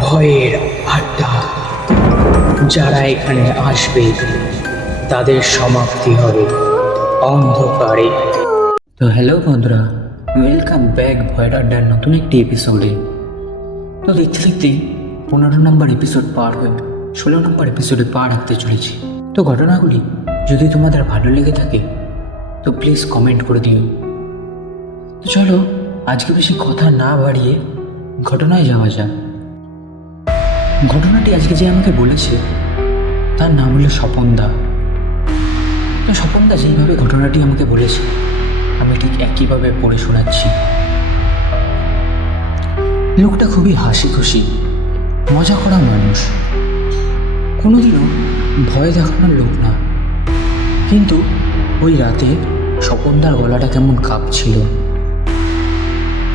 ভয়ের আড্ডা। যারা এখানে আসবে তাদের সমাপ্তি হবে অন্ধকারে। তো হ্যালো বন্ধুরা, ওয়েলকাম ব্যাক ভয়ের আড্ডার নতুন একটি এপিসোডে। তো দেখতে দেখতেই 15 নম্বর এপিসোড পার হয়ে 16 নম্বর এপিসোডে পা রাখতে চলেছি। তো ঘটনাগুলি যদি তোমাদের ভালো লেগে থাকে তো প্লিজ কমেন্ট করে দিও। তো চলো আজকে বেশি কথা না বাড়িয়ে ঘটনায় যাওয়া যাক। ঘটনাটি আজকে যে আমাকে বলেছে তার নাম হলো স্বপনদা। তো স্বপনদা যেইভাবে ঘটনাটি আমাকে বলেছে আমি ঠিক একইভাবে পড়ে শোনাচ্ছি। লোকটা খুবই হাসি খুশি, মজা করা মানুষ, কোনোদিনও ভয় দেখানোর লোক না। কিন্তু ওই রাতে স্বপনদার গলাটা কেমন কাঁপছিল।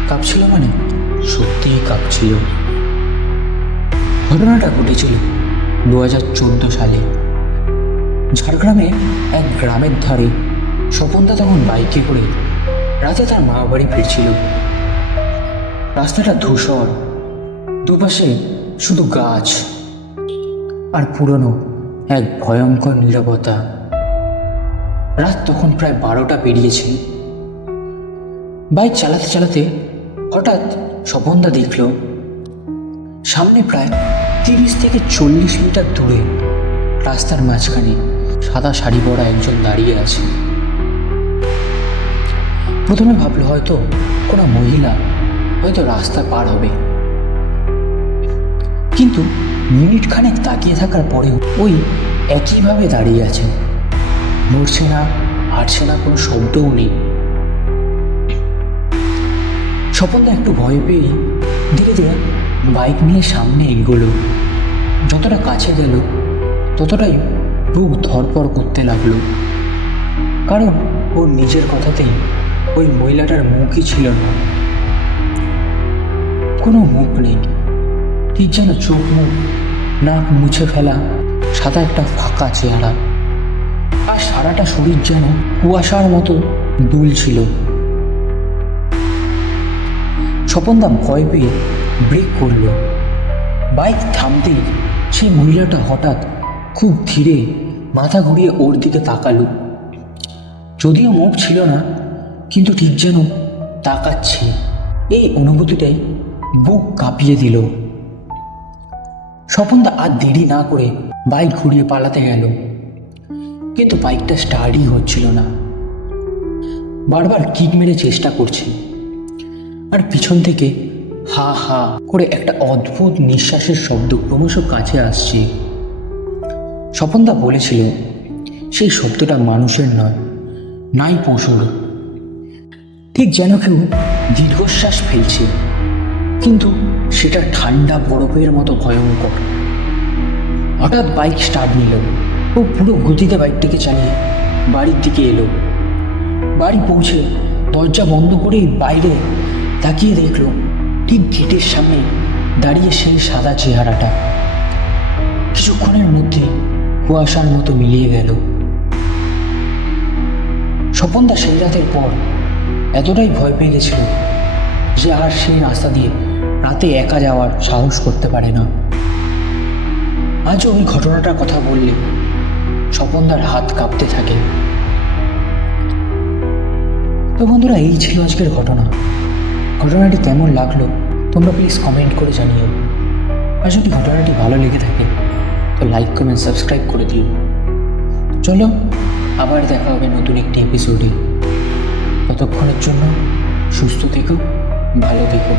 কাঁপছিল মানে সত্যিই কাঁপছিল। ঘটনাটা ঘটেছিল 2014 সালে। ঝাড়গ্রামে এক গ্রামের ধারে স্বপনদা তখন বাইকে করে রাতে তার মা বাড়ি ফিরছিল। রাস্তাটা ধূসর, দুপাশে শুধু গাছ আর পুরনো এক ভয়ঙ্কর নীরবতা। রাত তখন প্রায় 12টা পেরিয়েছে। বাইক চালাতে চালাতে হঠাৎ স্বপনদা দেখল সামনে প্রায় 30 থেকে 40 মিটার দূরে রাস্তার মাঝখানে সাদা শাড়ি পরা একজন দাঁড়িয়ে আছে। প্রথমে ভাবলো হয়তো কোনো মহিলা হয়তো রাস্তা পার হবে, কিন্তু মিনিট খানেক তাকিয়ে থাকার পরেও ওই একইভাবে দাঁড়িয়ে আছে, নড়ছে না, হাঁটছে না, কোনো শব্দও নেই। স্বপনদা একটু ভয় পেয়ে ধীরে ধীরে বাইক নিয়ে সামনে এগোলো। যতটা কাছে গেল ততটাই বুক ধড়ফড় করতে লাগলো, কারণ ওর নিজের কথাতেই ওই মহিলাটার মুখই ছিল না, কোনো মুখ নেই, ঠিক যেন চোখ মুখ নাক মুছে ফেলা সাদা একটা ফাঁকা চেহারা। আর সারাটা শরীর যেন কুয়াশার মতো দুলছিল। স্বপনদা ভয় পেয়ে ব্রেক করল। বাইক থামতেই সেই মহিলাটা হঠাৎ খুব ধীরে মাথা ঘুরিয়ে ওর দিকে তাকালো। যদিও মুখ ছিল না, কিন্তু ঠিক যেন তাকাচ্ছে। এই অনুভূতিটাই বুক কাঁপিয়ে দিল। স্বপনদা আর দেরি না করে বাইক ঘুরিয়ে পালাতে গেল, কিন্তু বাইকটা স্টার্টই হচ্ছিল না। বারবার কিক মেরে চেষ্টা করছে, আর পিছন থেকে হা হা করে একটা অদ্ভুত নিঃশ্বাসের শব্দ ক্রমশ কাছে আসছে। স্বপনদা বলেছিল সেই শব্দটা মানুষের নয়, নাই পশুর, ঠিক যেন কেউ দীর্ঘশ্বাস ফেলছে, কিন্তু সেটা ঠান্ডা বরফের মতো ভয়ঙ্কর। হঠাৎ বাইক স্টার্ট নিল। ও পুরো গতিতে বাইকটিকে চালিয়ে বাড়ির দিকে এলো। বাড়ি পৌঁছে দরজা বন্ধ করে বাইরে তাকিয়ে দেখল ঠিক গেটের সামনে দাঁড়িয়ে সেই সাদা চেহারাটা। কিছুক্ষণের মধ্যে কুয়াশার মতো মিলিয়ে গেল। স্বপনদা সেই রাতের পর এতটাই ভয় পেয়ে গেছিল যে আর সেই রাস্তা দিয়ে রাতে একা যাওয়ার সাহস করতে পারে না। আজও ওই ঘটনাটার কথা বললে স্বপনদার হাত কাঁপতে থাকে। তো বন্ধুরা, এই ছিল আজকের ঘটনা। ঘটনাটি কেমন লাগলো তোমরা প্লিজ কমেন্ট করে জানিও। আর যদি ঘটনাটি ভালো লেগে থাকে তো লাইক, কমেন্ট, সাবস্ক্রাইব করে দিও। চলো আবার দেখা হবে নতুন একটি এপিসোডে। ততক্ষণের জন্য সুস্থ থেকো, ভালো থেকো।